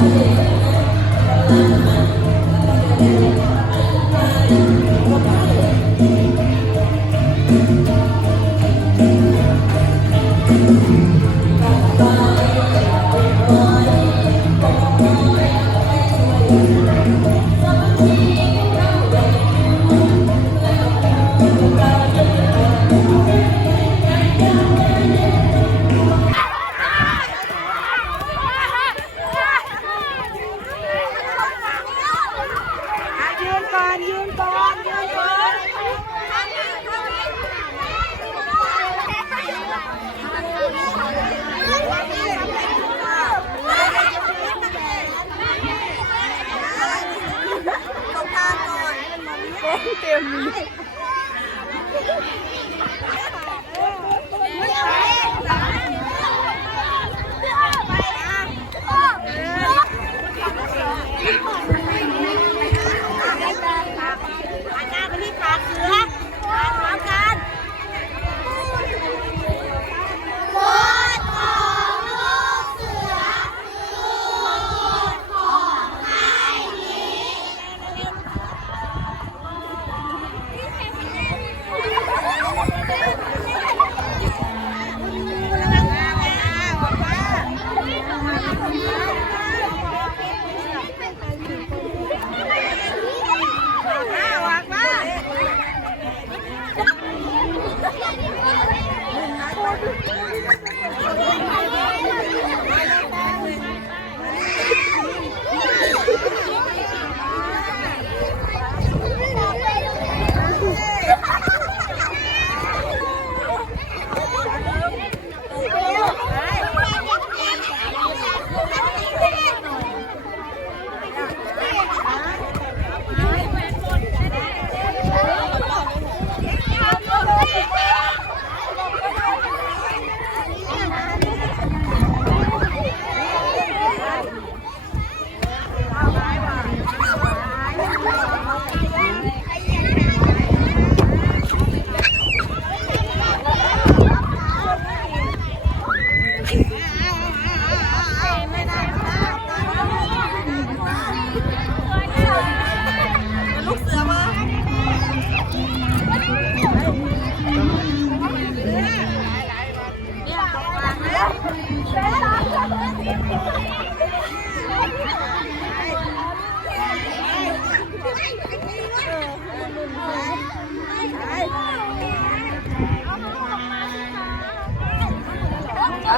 Thank termo isso.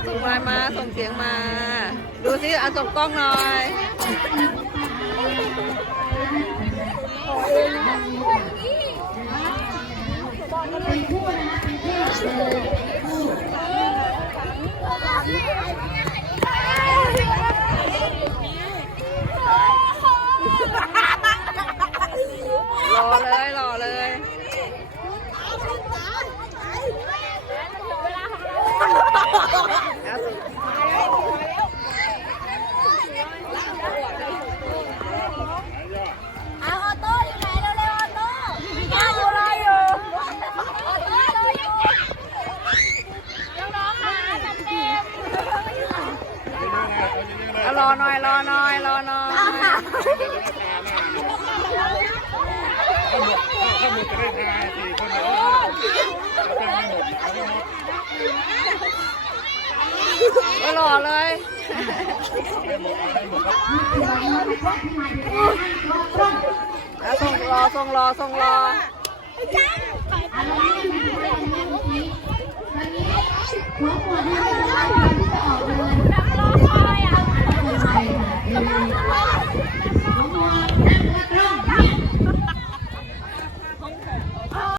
ส่งมามาส่งเสียงมา ดูสิเอาส่งกล้องหน่อย อหน่อยรอหน่อยรอหน่อยก็หล่อเลยส่งรอส่งรอส่งรอหัวปวดที่จะออก